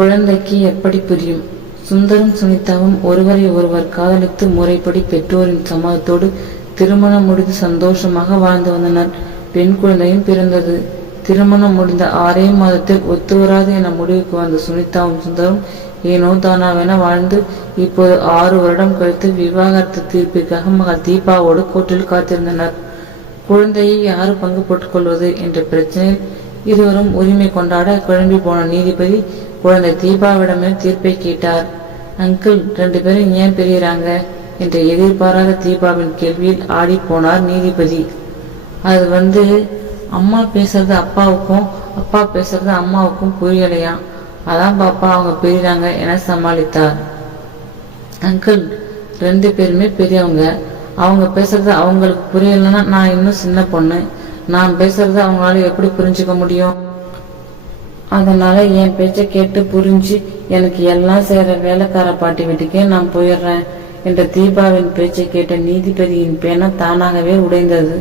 குழந்தைக்கு எப்படி புரியும்? சுந்தரம் சுனிதாவும் ஒருவரை ஒருவர் காதலித்து முறைப்படி பெற்றோரின் சம்மதத்தோடு திருமணம் முடிந்து சந்தோஷமாக வாழ்ந்து வந்தனர். பெண் குழந்தையும் பிறந்தது. திருமணம் முடிந்த ஆறே மாதத்தில் ஒத்துவராது என முடிவுக்கு வந்த சுனிதாவும் சுந்தரம் ஏனோ தானாவென வாழ்ந்து இப்போது ஆறு வருடம் கழித்து விவாகரத்து தீர்ப்பிற்காக மகள் தீபாவோடு கோர்ட்டில் காத்திருந்தனர். குழந்தையை யாரு பங்கு போட்டுக் கொள்வது என்ற பிரச்சனையில் இருவரும் உரிமை கொண்டாட கிளம்பி போன நீதிபதி குழந்தை தீபாவிடமே தீர்ப்பை கேட்டார். அங்கிள் ரெண்டு பேரும் ஏன் பிரியறாங்க? என்று எதிர்பாராத தீபாவின் கேள்வியில் ஆடி போனார் நீதிபதி. அது வந்து அம்மா பேசுறது அப்பாவுக்கும் அப்பா பேசுறது அம்மாவுக்கும் புரியலையாம் அதான் பாப்பா அவங்க பிரியறாங்க என சமாளித்தார். அங்கிள் ரெண்டு பேருமே பெரியவங்க. அவங்க பேசுறது அவங்களுக்கு புரியலைன்னா நான் இன்னும் சின்ன பொண்ணு. நான் பேசுறது அவங்களால எப்படி புரிஞ்சுக்க முடியும்? அதனால என் பேச்சை கேட்டு புரிஞ்சு எனக்கு எல்லாம் செய்யற வேலைக்கார பாட்டி வீட்டுக்கே நான் போயிடுறேன். என்ற தீபாவின் பேச்சை கேட்ட நீதிபதியின் பேனா தானாகவே உடைந்தது.